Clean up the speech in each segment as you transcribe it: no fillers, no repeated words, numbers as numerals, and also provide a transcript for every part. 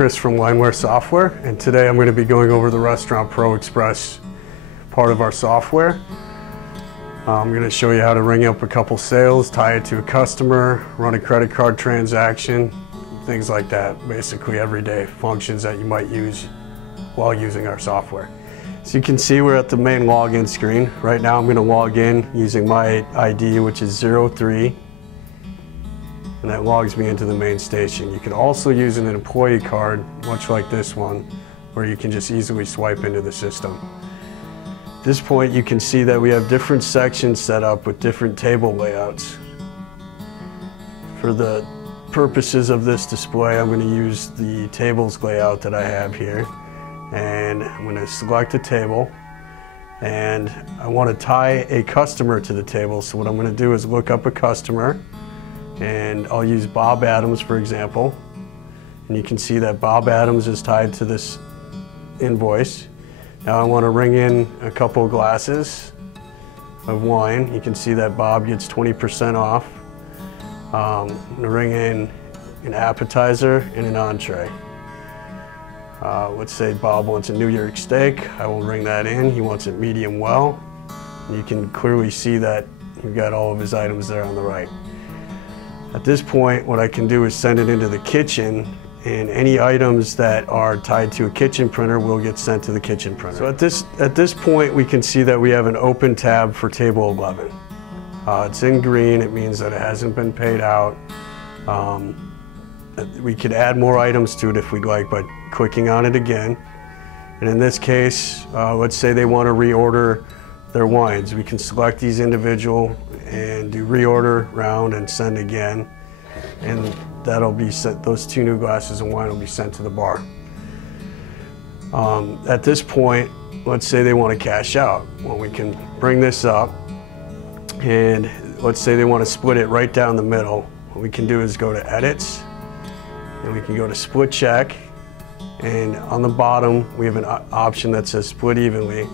Chris from WineWare Software, and today I'm going to be going over the Restaurant Pro Express part of our software. I'm going to show you how to ring up a couple sales, tie it to a customer, run a credit card transaction, things like that. Basically everyday functions that you might use while using our software. So you can see we're at the main login screen. Right now I'm going to log in using my ID, which is 03. And that logs me into the main station. You can also use an employee card, much like this one, where you can just easily swipe into the system. At this point, you can see that we have different sections set up with different table layouts. For the purposes of this display, I'm going to use the tables layout that I have here. And I'm going to select a table. And I want to tie a customer to the table. So what I'm going to do is look up a customer. And I'll use Bob Adams, for example. And you can see that Bob Adams is tied to this invoice. Now I want to ring in a couple of glasses of wine. You can see that Bob gets 20% off. I'm going to ring in an appetizer and an entree. Let's say Bob wants a New York steak. I will ring that in. He wants it medium well. And you can clearly see that you've got all of his items there on the right. At this point, what I can do is send it into the kitchen, and any items that are tied to a kitchen printer will get sent to the kitchen printer. So at this point, we can see that we have an open tab for table 11. It's in green. It means that it hasn't been paid out. We could add more items to it if we'd like by clicking on it again. And in this case, let's say they want to reorder their wines. We can select these individual and do reorder round and send again, and that'll be sent. Those 2 new glasses of wine will be sent to the bar. At this point, let's say they want to cash out. Well, we can bring this up, and let's say they want to split it right down the middle. What we can do is go to edits, and we can go to split check, and on the bottom we have an option that says split evenly.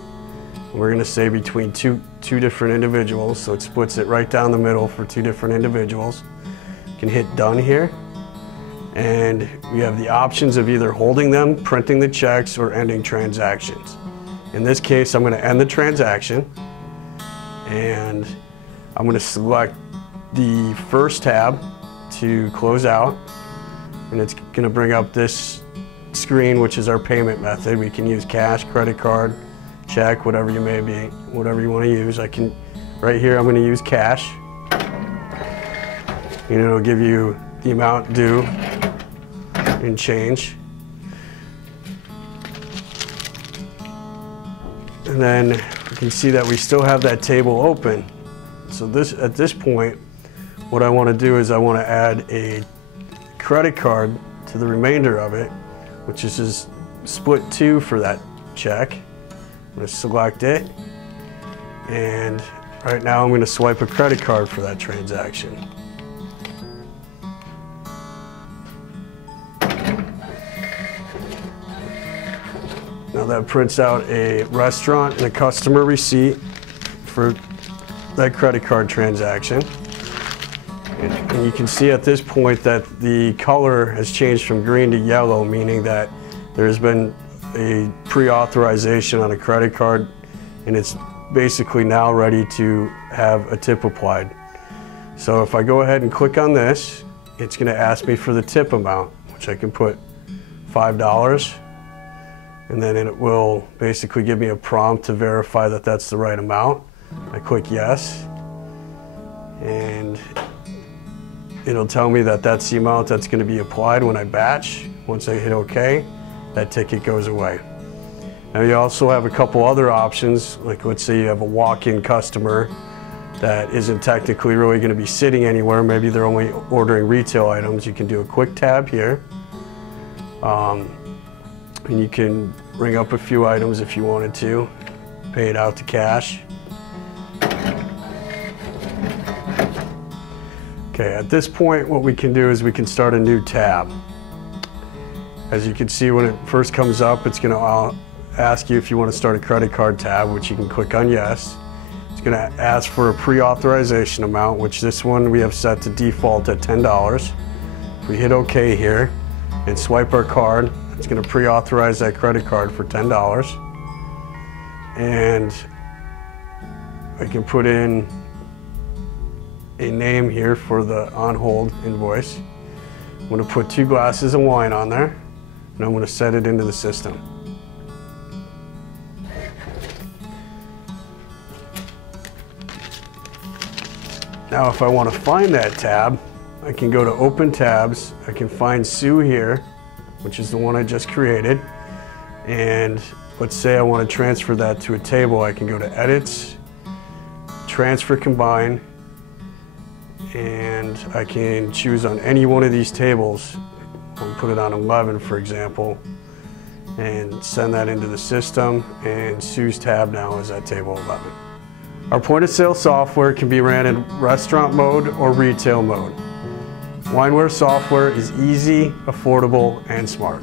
We're going to say between two different individuals, so it splits it right down the middle for 2 different individuals. You can hit done here, and we have the options of either holding them, printing the checks, or ending transactions. In this case, I'm going to end the transaction, and I'm going to select the first tab to close out, and it's going to bring up this screen, which is our payment method. We can use cash, credit card, check, whatever you want to use. Right here I'm going to use cash. And it'll give you the amount due in change. And then you can see that we still have that table open. So at this point, what I want to do is I want to add a credit card to the remainder of it, which is just split 2 for that check. I'm going to select it, and right now I'm going to swipe a credit card for that transaction. Now that prints out a restaurant and a customer receipt for that credit card transaction. And you can see at this point that the color has changed from green to yellow, meaning that there's been a pre-authorization on a credit card, and it's basically now ready to have a tip applied. So if I go ahead and click on this, it's going to ask me for the tip amount, which I can put $5, and then it will basically give me a prompt to verify that that's the right amount. I click yes, and it'll tell me that that's the amount that's going to be applied when I batch. Once I hit OK, that ticket goes away. Now you also have a couple other options, like let's say you have a walk-in customer that isn't technically really going to be sitting anywhere. Maybe they're only ordering retail items. You can do a quick tab here, and you can ring up a few items if you wanted to, pay it out to cash. Okay, at this point what we can do is we can start a new tab. As you can see, when it first comes up, it's going to ask you if you want to start a credit card tab, which you can click on yes. It's going to ask for a pre-authorization amount, which this one we have set to default at $10. If we hit OK here, and swipe our card. It's going to pre-authorize that credit card for $10. And I can put in a name here for the on-hold invoice. I'm going to put 2 glasses of wine on there, and I'm going to set it into the system. Now if I want to find that tab, I can go to Open Tabs. I can find Sue here, which is the one I just created. And let's say I want to transfer that to a table. I can go to Edits, Transfer Combine, and I can choose on any one of these tables. I'll put it on 11, for example, and send that into the system, and Sue's tab now is at table 11. Our point-of-sale software can be ran in restaurant mode or retail mode. WineWare software is easy, affordable, and smart.